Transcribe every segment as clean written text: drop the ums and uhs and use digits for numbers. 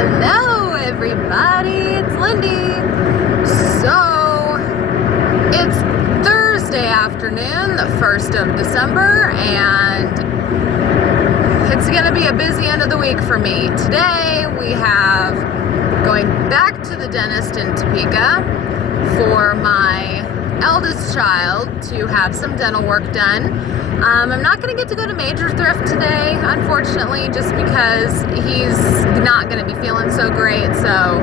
Hello everybody, it's Lindy. So, it's Thursday afternoon, the 1st of December, and it's gonna be a busy end of the week for me. Today we have going back to the dentist in Topeka for my eldest child to have some dental work done. I'm not going to get to go to Major Thrift today, unfortunately, just because he's not going to be feeling so great, so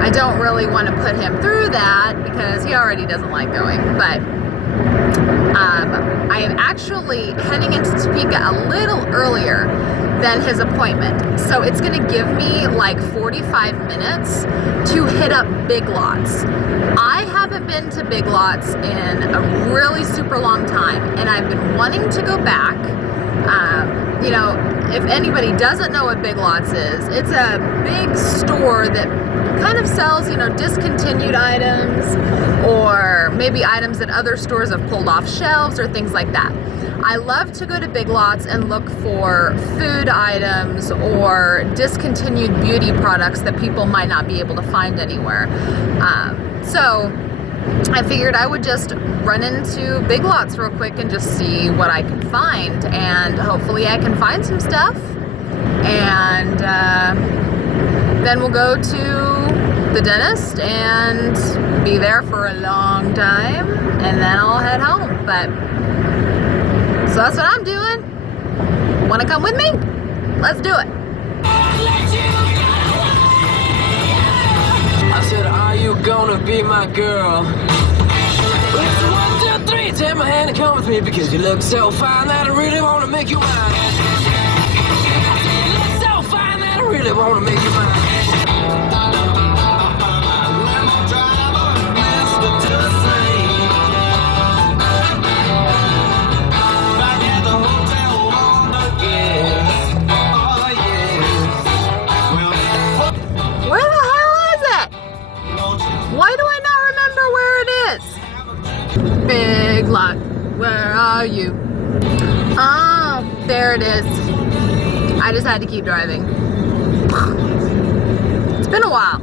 I don't really want to put him through that because he already doesn't like going. But I am actually heading into Topeka a little earlier than his appointment, so it's going to give me like 45 minutes to hit up Big Lots. I haven't been to Big Lots in a really super long time, and I've been wanting to go back. You know, if anybody doesn't know what Big Lots is, it's a big store that kind of sells, you know, discontinued items or maybe items that other stores have pulled off shelves or things like that. I love to go to Big Lots and look for food items or discontinued beauty products that people might not be able to find anywhere. So I figured I would just run into Big Lots real quick and just see what I can find, and hopefully I can find some stuff, and then we'll go to the dentist and be there for a long time, and then I'll head home. But so that's what I'm doing. Want to come with me? Let's do it. I said, are you gonna be my girl? It's 1, 2, 3, take my hand and come with me, because you look so fine that I really wanna make you mine. I said, you look so fine that I really wanna make you mine. Where the hell is it? Why do I not remember where it is? Big Lot, where are you? Oh, there it is. I just had to keep driving. It's been a while.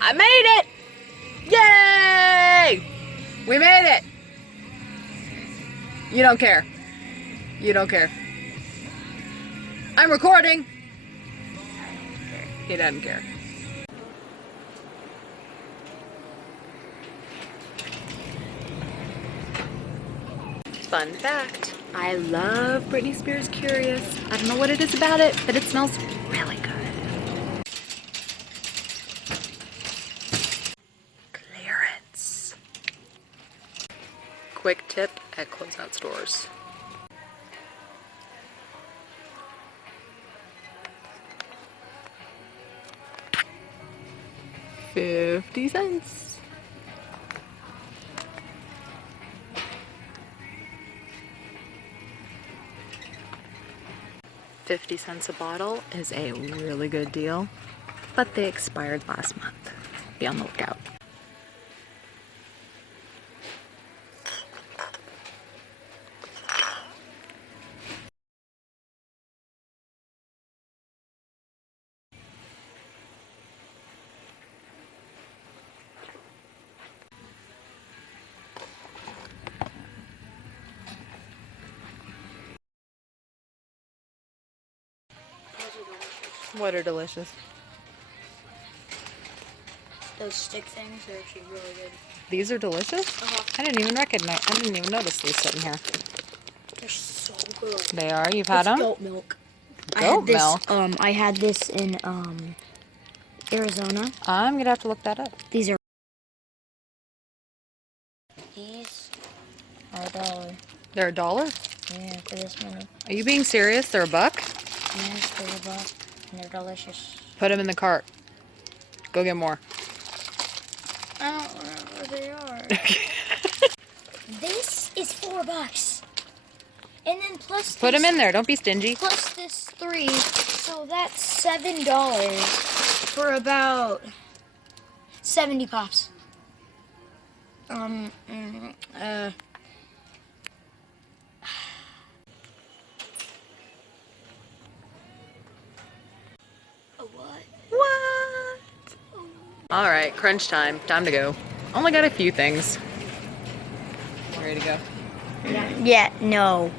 I made it! Yay! We made it! You don't care. You don't care. I'm recording. He doesn't care. Fun fact, I love Britney Spears Curious. I don't know what it is about it, but it smells really good. Clearance. Quick tip at closeout stores. $0.50. 50 cents a bottle is a really good deal, but they expired last month. Be on the lookout. What are delicious? Those stick things are actually really good. These are delicious? I didn't even notice these sitting here. They're so good. They are? You've had them? Goat milk. Goat milk? I had this in Arizona. I'm gonna have to look that up. These are $1. They're $1? Yeah, for this many. Are you being serious? They're $1? Yes, they're $1. And they're delicious. Put them in the cart. Go get more. I don't remember where they are. This is $4. And then plus Put them in there. Don't be stingy. Plus this 3. So that's $7 for about 70 pops. All right, crunch time. Time to go. Only got a few things. Ready to go? Yeah, no.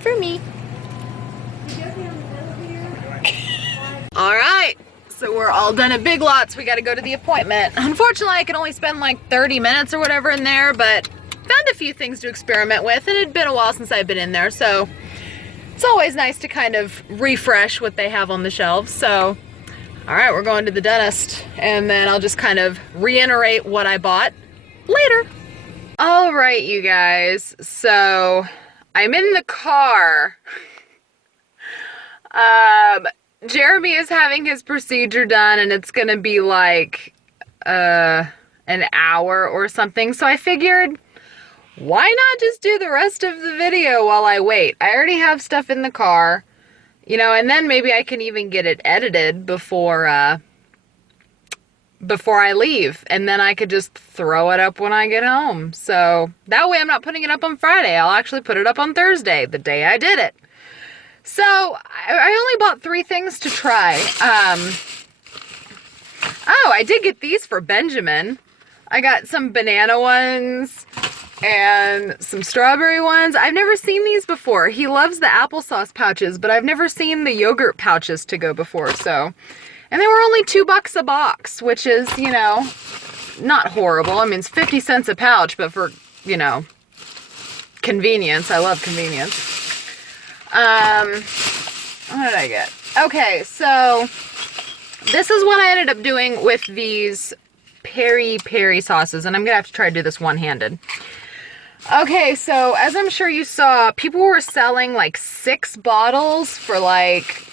For me. All right, so we're all done at Big Lots. We got to go to the appointment. Unfortunately, I can only spend like 30 minutes or whatever in there, but found a few things to experiment with, and it'd been a while since I've been in there, so it's always nice to kind of refresh what they have on the shelves. So, all right, we're going to the dentist, and then I'll just kind of reiterate what I bought later. All right, you guys, so I'm in the car. Jeremy is having his procedure done, and it's gonna be like an hour or something, so I figured, why not just do the rest of the video while I wait? I already have stuff in the car, you know, and then maybe I can even get it edited before I leave, and then I could just throw it up when I get home. So that way I'm not putting it up on Friday. I'll actually put it up on Thursday, the day I did it. So I only bought 3 things to try. Oh, I did get these for Benjamin. I got some banana ones and some strawberry ones. I've never seen these before. He loves the applesauce pouches, but I've never seen the yogurt pouches to go before, so. And they were only $2 a box, which is, you know, not horrible. I mean, it's 50 cents a pouch, but for, you know, convenience. I love convenience. What did I get? Okay, so this is what I ended up doing with these peri-peri sauces, and I'm gonna have to try to do this one-handed. Okay, so as I'm sure you saw, people were selling like 6 bottles for like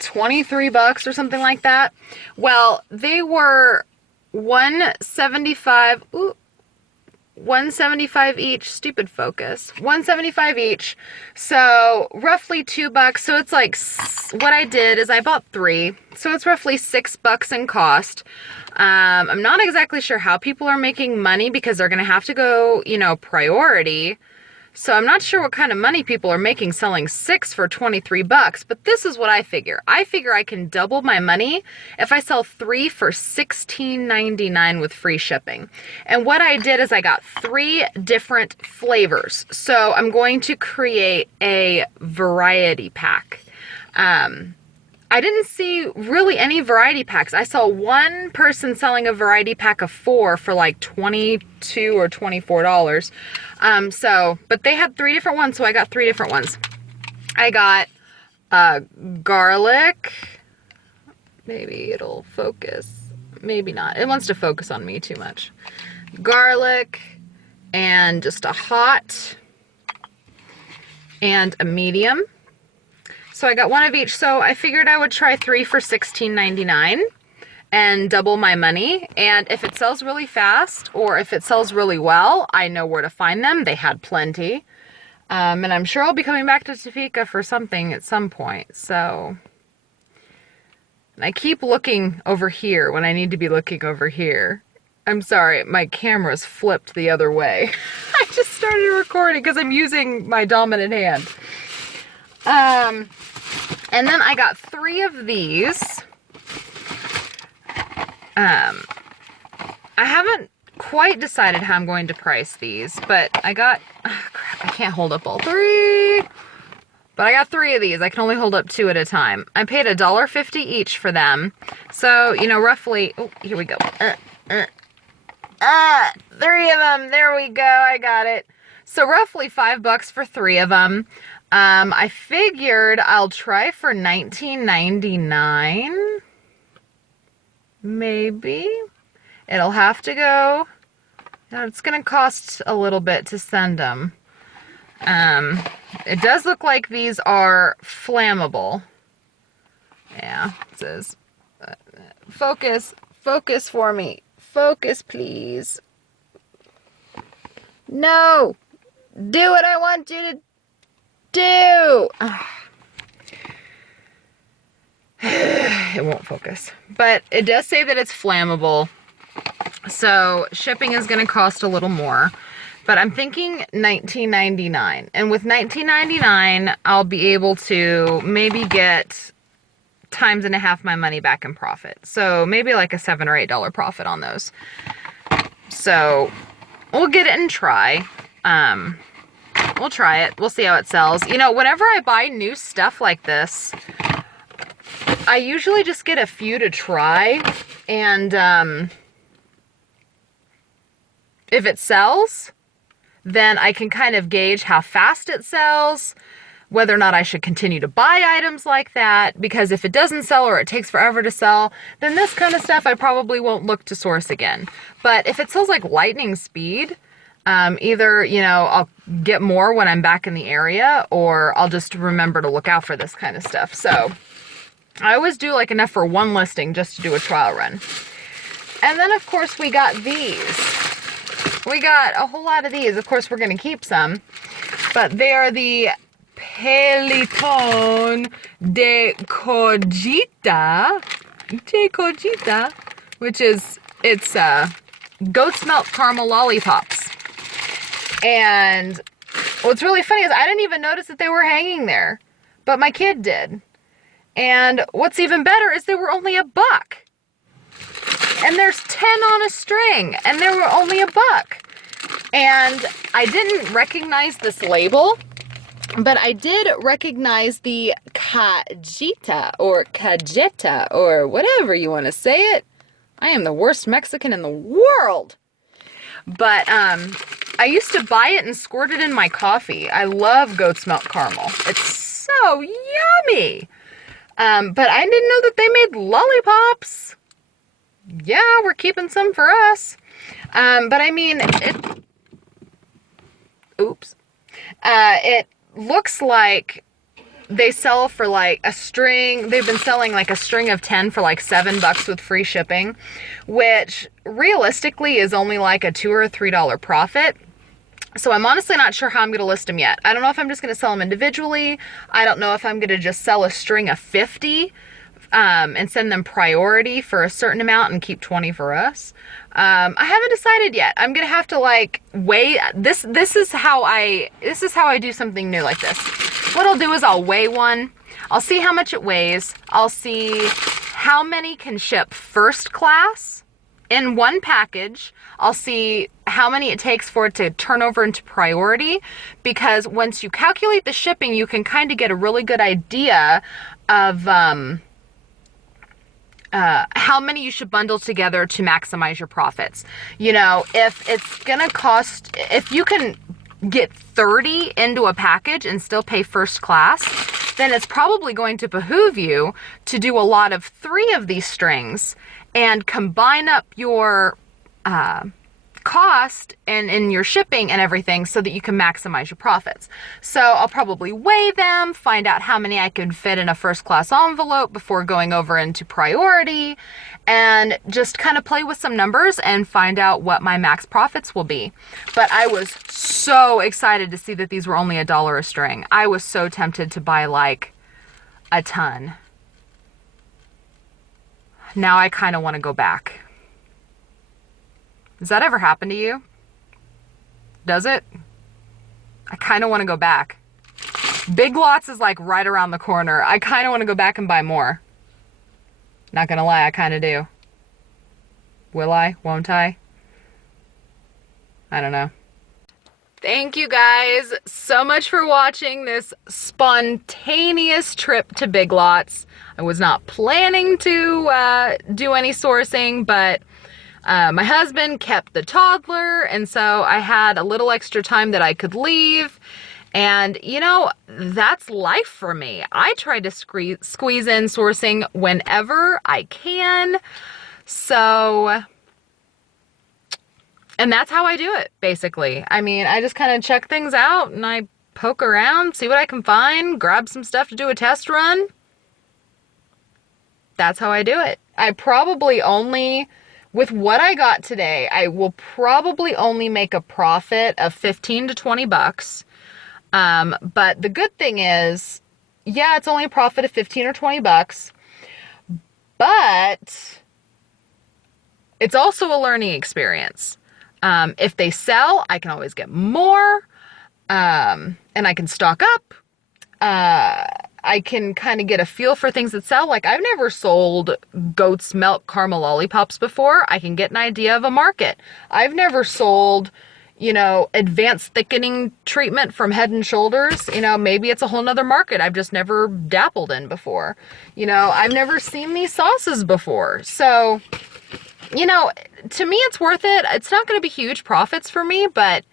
23 bucks or something like that. Well, they were $175. Ooh, $175 each. Stupid focus. $175 each. So roughly $2. So it's like, what I did is I bought 3. So it's roughly $6 in cost. I'm not exactly sure how people are making money because they're gonna have to go, you know, priority. So I'm not sure what kind of money people are making selling 6 for 23 bucks, but this is what I figure. I figure I can double my money if I sell 3 for $16.99 with free shipping. And what I did is I got 3 different flavors. So I'm going to create a variety pack. I didn't see really any variety packs. I saw one person selling a variety pack of 4 for like $22 or $24. But they had 3 different ones, so I got 3 different ones. I got garlic. Maybe it'll focus. Maybe not. It wants to focus on me too much. Garlic and just a hot and a medium. So I got 1 of each. So I figured I would try 3 for $16.99 and double my money. And if it sells really fast or if it sells really well, I know where to find them. They had plenty. And I'm sure I'll be coming back to Topeka for something at some point. So I keep looking over here when I need to be looking over here. I'm sorry, my camera's flipped the other way. I just started recording because I'm using my dominant hand. And then I got 3 of these. I haven't quite decided how I'm going to price these, but I got, oh crap, I can't hold up all 3. But I got 3 of these. I can only hold up 2 at a time. I paid $1.50 each for them. So, you know, roughly, oh, here we go. 3 of them. There we go. I got it. So roughly $5 for 3 of them. I figured I'll try for $19.99. Maybe. It'll have to go. It's going to cost a little bit to send them. It does look like these are flammable. Yeah, it says, focus for me. Focus, please. No! Do what I want you to do! It won't focus. But it does say that it's flammable. So shipping is going to cost a little more. But I'm thinking $19.99. And with $19.99, I'll be able to maybe get times and a half my money back in profit. So maybe like a $7 or $8 profit on those. So we'll get it and try. We'll try it. We'll see how it sells. You know, whenever I buy new stuff like this, I usually just get a few to try, and if it sells, then I can kind of gauge how fast it sells, whether or not I should continue to buy items like that, because if it doesn't sell or it takes forever to sell, then this kind of stuff I probably won't look to source again. But if it sells like lightning speed, either, you know, I'll get more when I'm back in the area, or I'll just remember to look out for this kind of stuff. So I always do like enough for one listing just to do a trial run. And then of course we got these. We got a whole lot of these. Of course we're going to keep some, but they are the Peloton de Cojita, which is, it's goat's milk caramel lollipops. And what's really funny is I didn't even notice that they were hanging there, but my kid did. And what's even better is they were only $1. And there's 10 on a string, and they were only $1. And I didn't recognize this label, but I did recognize the cajita or cajeta or whatever you want to say it. I am the worst Mexican in the world. But I used to buy it and squirt it in my coffee. I love goat's milk caramel. It's so yummy. But I didn't know that they made lollipops. Yeah, we're keeping some for us. But I mean, it looks like they sell for like a string. They've been selling like a string of 10 for like $7 with free shipping, which realistically is only like a $2 or $3 profit. So I'm honestly not sure how I'm going to list them yet. I don't know if I'm just going to sell them individually. I don't know if I'm going to just sell a string of 50 and send them priority for a certain amount and keep 20 for us. I haven't decided yet. I'm going to have to like weigh this. This is how I do something new like this. What I'll do is I'll weigh one. I'll see how much it weighs. I'll see how many can ship first class in one package. I'll see how many it takes for it to turn over into priority, because once you calculate the shipping, you can kind of get a really good idea of how many you should bundle together to maximize your profits. You know, if it's gonna cost, if you can get 30 into a package and still pay first class, then it's probably going to behoove you to do a lot of 3 of these strings and combine up your cost and in your shipping and everything so that you can maximize your profits. So I'll probably weigh them, find out how many I can fit in a first class envelope before going over into priority, and just kind of play with some numbers and find out what my max profits will be. But I was so excited to see that these were only $1 a string. I was so tempted to buy like a ton. Now I kind of want to go back. Does that ever happen to you? Does it? I kind of want to go back. Big Lots is like right around the corner. I kind of want to go back and buy more. Not gonna lie, I kind of do. Will I? Won't I? I don't know. Thank you guys so much for watching this spontaneous trip to Big Lots. I was not planning to do any sourcing, but my husband kept the toddler, and so I had a little extra time that I could leave. And, you know, that's life for me. I try to squeeze in sourcing whenever I can. So, and that's how I do it, basically. I mean, I just kind of check things out, and I poke around, see what I can find, grab some stuff to do a test run. That's how I do it. I probably only... With what I got today, I will probably only make a profit of 15 to 20 bucks. But the good thing is, yeah, it's only a profit of 15 or 20 bucks, but it's also a learning experience. If they sell, I can always get more, and I can stock up. I can kind of get a feel for things that sell. Like, I've never sold goat's milk caramel lollipops before. I can get an idea of a market. I've never sold, you know, advanced thickening treatment from Head and Shoulders. You know, maybe it's a whole nother market I've just never dabbled in before. You know, I've never seen these sauces before. So, you know, to me, it's worth it. It's not going to be huge profits for me, but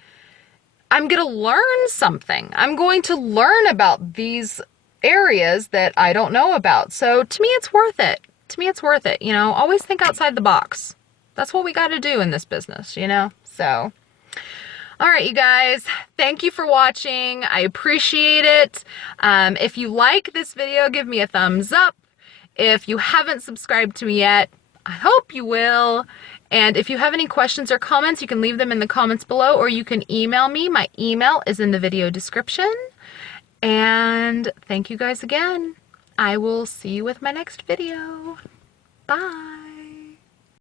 I'm going to learn something. I'm going to learn about these areas that I don't know about. So to me, it's worth it. To me, it's worth it. You know, always think outside the box. That's what we got to do in this business, you know? So, all right, you guys, thank you for watching. I appreciate it. If you like this video, give me a thumbs up. If you haven't subscribed to me yet, I hope you will. And if you have any questions or comments, you can leave them in the comments below, or you can email me. My email is in the video description. And thank you guys again. I will see you with my next video. Bye.